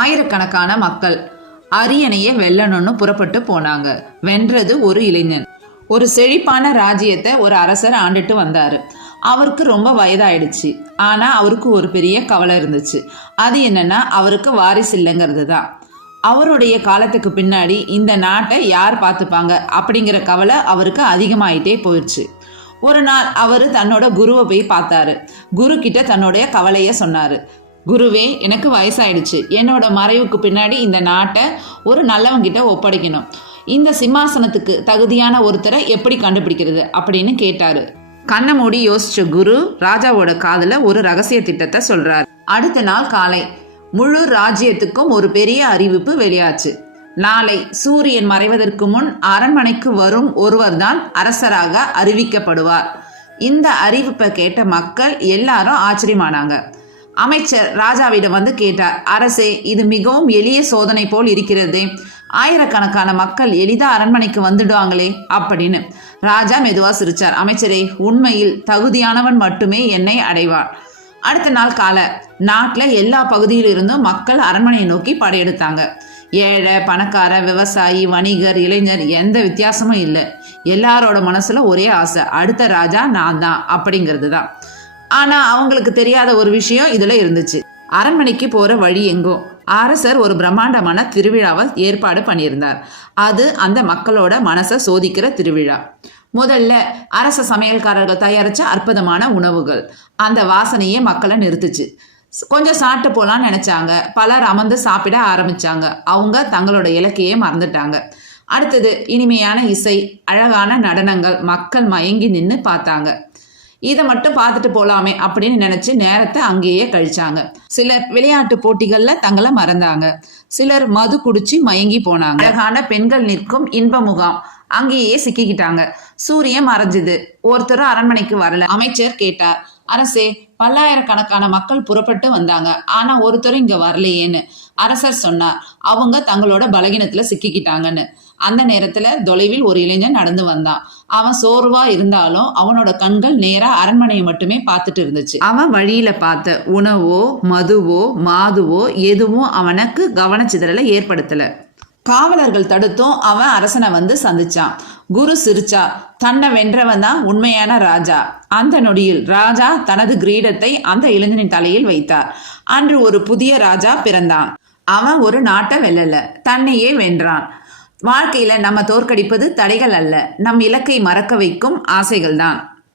ஆயிரக்கணக்கான மக்கள் அரியணையை வெல்லணும்னு புறப்பட்டு போனாங்க. வென்றது ஒரு இளைஞன். ஒரு செழிப்பான ராஜ்யத்தை ஒரு அரசர் ஆண்டுட்டு வந்தாரு. அவருக்கு ரொம்ப வயதாயிடுச்சு. ஆனா அவருக்கு ஒரு பெரிய கவலை இருந்துச்சு. அது என்னன்னா, அவருக்கு வாரிசு இல்லைங்கிறது தான். அவருடைய காலத்துக்கு பின்னாடி இந்த நாட்டை யார் பார்த்துப்பாங்க அப்படிங்கிற கவலை அவருக்கு அதிகமாயிட்டே போயிடுச்சு. ஒரு நாள் அவர் தன்னோட குருவை போய் பார்த்தாரு. குரு கிட்ட தன்னுடைய கவலைய சொன்னாரு. குருவே, எனக்கு வயசாயிடுச்சு. என்னோட மறைவுக்கு பின்னாடி இந்த நாட்டை ஒரு நல்லவங்கிட்ட ஒப்படைக்கணும். இந்த சிம்மாசனத்துக்கு தகுதியான ஒருத்தரை எப்படி கண்டுபிடிக்கிறது அப்படின்னு கேட்டாரு. கண்ணை மூடி யோசிச்ச குரு ராஜாவோட காதுல ஒரு ரகசிய திட்டத்தை சொல்றாரு. அடுத்த நாள் காலை முழு ராஜ்யத்துக்கும் ஒரு பெரிய அறிவிப்பு வெளியாச்சு. நாளை சூரியன் மறைவதற்கு முன் அரண்மனைக்கு வரும் ஒருவர் தான் அரசராக அறிவிக்கப்படுவார். இந்த அறிவிப்பை கேட்ட மக்கள் எல்லாரும் ஆச்சரியமானாங்க. அமைச்சர் ராஜாவிடம் வந்து கேட்டார். அரசே, இது மிகவும் எளிய சோதனை போல் இருக்கிறது. ஆயிரக்கணக்கான மக்கள் எளிதா அரண்மனைக்கு வந்துடுவாங்களே அப்படின்னு. ராஜா மெதுவா சிரிச்சார். அமைச்சரே, உண்மையில் தகுதியானவன் மட்டுமே என்னை அடைவார். அடுத்த நாள் கால நாட்டில் எல்லா பகுதியிலிருந்தும் மக்கள் அரண்மனையை நோக்கி படையெடுத்தாங்க. ஏழை, பணக்கார, விவசாயி, வணிகர், இளைஞர், எந்த வித்தியாசமும் இல்லை. எல்லாரோட மனசுல ஒரே ஆசை, அடுத்த ராஜா நான் தான் அப்படிங்கிறது தான். ஆனா அவங்களுக்கு தெரியாத ஒரு விஷயம் இதுல இருந்துச்சு. அரண்மனைக்கு போற வழி எங்கும் அரசர் ஒரு பிரம்மாண்டமான திருவிழாவை ஏற்பாடு பண்ணியிருந்தார். அது அந்த மக்களோட மனசை சோதிக்கிற திருவிழா. முதல்ல அரச சமையல்காரர்கள் தயாரிச்ச அற்புதமான உணவுகள் அந்த வாசனையே மக்களை நிறுத்துச்சு. கொஞ்சம் சாப்பிட்டு போலான்னு நினைச்சாங்க. பலர் அமர்ந்து சாப்பிட ஆரம்பிச்சாங்க. அவங்க தங்களோட இலக்கையே மறந்துட்டாங்க. அடுத்தது இனிமையான இசை, அழகான நடனங்கள். மக்கள் மயங்கி நின்று பார்த்தாங்க. இதை மட்டும் பார்த்துட்டு போலாமே அப்படின்னு நினைச்சு நேரத்தை அங்கேயே கழிச்சாங்க. சிலர் விளையாட்டு போட்டிகள்ல தங்களை மறந்தாங்க. சிலர் மது குடிச்சு மயங்கி போனாங்க. அழகான பெண்கள் நிற்கும் இன்ப முகாம் அங்கேயே சிக்கிக்கிட்டாங்க. சூரியன் மறைஞ்சுது. ஒருத்தரும் அரண்மனைக்கு வரல. அமைச்சர் கேட்டார், அரசே, பல்லாயிரக்கணக்கான மக்கள் புறப்பட்டு வந்தாங்க, ஆனா ஒருத்தரும் இங்க வரலையேன்னு. அரசர் சொன்னார், அவங்க தங்களோட பலகீனத்துல சிக்கிக்கிட்டாங்கன்னு. அந்த நேரத்துல தொலைவில் ஒரு இளைஞன் நடந்து வந்தான். அவன் சோர்வா இருந்தாலும் அவனோட கண்கள் நேரா அரண்மனையை மட்டுமே பார்த்துட்டு இருந்துச்சு. அவன் வழியில பார்த்த உணவோ மதுவோ மாதுவோ எதுவும் அவனுக்கு கவனச்சிதறலை ஏற்படுத்தல. காவலர்கள் தடுத்தும் அவன் அரசனை வந்து சந்திச்சான். குரு சிரிச்சா. தன்னை வென்றவன் தான் உண்மையான ராஜா. அந்த நொடியில் ராஜா தனது கிரீடத்தை அந்த இளைஞனின் தலையில் வைத்தார். அன்று ஒரு புதிய ராஜா பிறந்தான். அவன் ஒரு நாட்டை வெல்லல, தன்னையே வென்றான். வாழ்க்கையில நம்ம தோற்கடிப்பது தடைகள் அல்ல, நம் இலக்கை மறக்க வைக்கும் ஆசைகள் தான்.